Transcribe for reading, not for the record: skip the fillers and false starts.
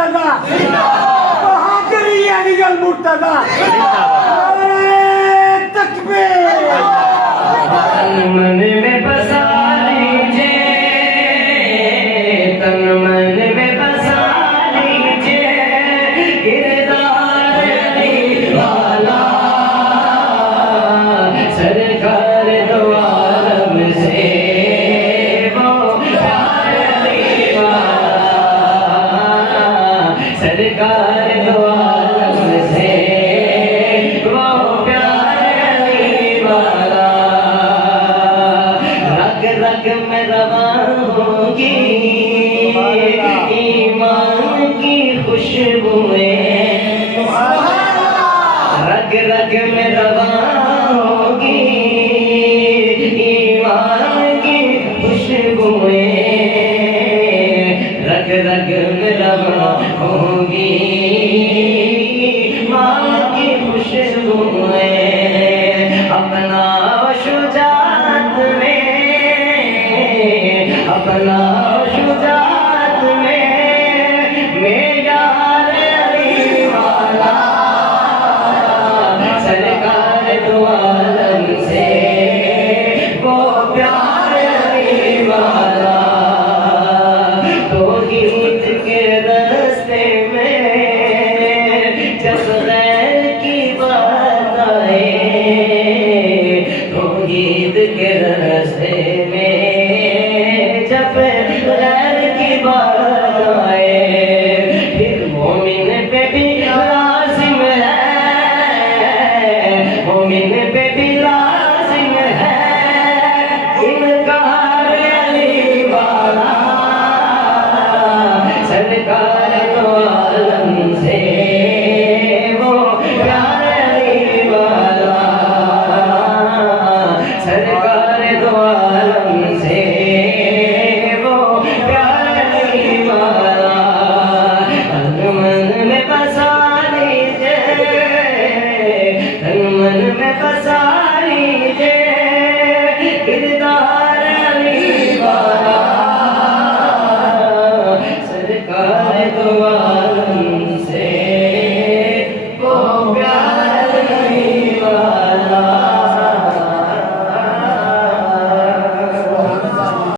मुर्तजा बहादुरी अलीगढ़ मुर्तजा तकबीर मन में बसा लीजिए, तन मन में बसा लीजिए किरदार अली वाला, सरकार दो आलम से वो प्यार अली वाला, सरकार दो आलम से वो प्यार अली वाला। रग रग में रवा होगी ईमान की खुशबुएं, रग रग में रवा होगी ईमान की खुशबुएं, रग रग में रवा होगी ईमान की खुशबुएं। अपना शुजात में, अपना शुजात में मेगार अली वाला, सरकार दो आलम से वो प्यार अली वाला। तौहीद के रास्ते में जब गैर की बात आए, तौहीद के रास्ते में जब गैर की बात आए, फिर मोमिन पे भी लाजिम है, मोमिन पे भी लाजिम है इनकार अली वाला, सरकार दो आलम से वो प्यार अली वाला, सरकार दो आलम से वो प्यार अली वाला। तन मन में बसा लीजिए, तन मन में बसा लीजिए किरदार अली वाला, सरकार दो